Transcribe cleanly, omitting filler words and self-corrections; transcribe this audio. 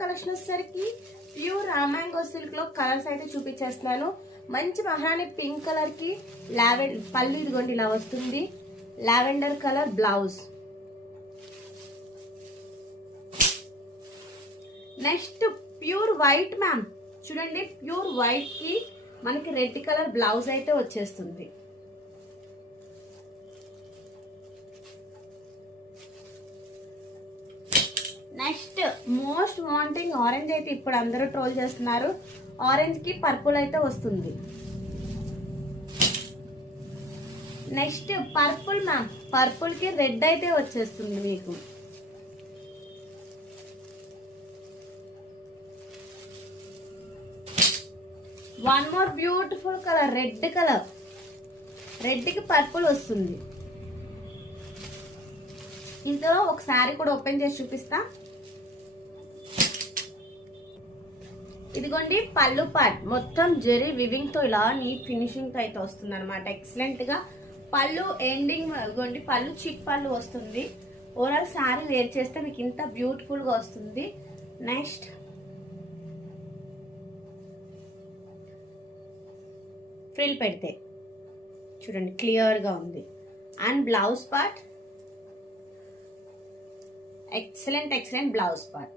Collection వచ్చేసరికి pure రామాంగో silk లో colours అయితే చూపించేస్తున్నాను. మంచి మహారాణి పింక్ కలర్ కి పళ్ళు ఇదిగోండి ఇలా వస్తుంది. Lavender colour blouse. Next pure white ma'am, చూడండి ప్యూర్ వైట్ కి మనకి రెడ్ కలర్ బ్లౌజ్ అయితే వచ్చేస్తుంది. నెక్స్ట్ మోస్ట్ వాంటింగ్ ఆరెంజ్ అయితే ఇప్పుడు అందరూ ట్రోల్ చేస్తున్నారు. ఆరెంజ్ కి పర్పుల్ అయితే వస్తుంది. నెక్స్ట్ పర్పుల్ మ్యామ్, పర్పుల్ కి రెడ్ అయితే వచ్చేస్తుంది మీకు. One more beautiful colour red colour, red కి పర్పుల్ వస్తుంది. ఇందులో ఒక శారీ కూడా ఓపెన్ చేసి చూపిస్తా. ఇదిగోండి పళ్ళు పార్ట్ మొత్తం జెరీ వివింగ్ తో ఇలా నీట్ ఫినిషింగ్ తో అయితే వస్తుంది అనమాట. ఎక్సలెంట్ గా పళ్ళు ఎండింగ్ ఇదిగోండి పళ్ళు చిక్ పళ్ళు వస్తుంది. ఓవరాల్ శారీ వేర్ చేస్తే మీకు ఇంత బ్యూటిఫుల్ గా వస్తుంది. నెక్స్ట్ ఫ్రిల్ పెడితే చూడండి క్లియర్ గా ఉంది. And blouse part excellent blouse part.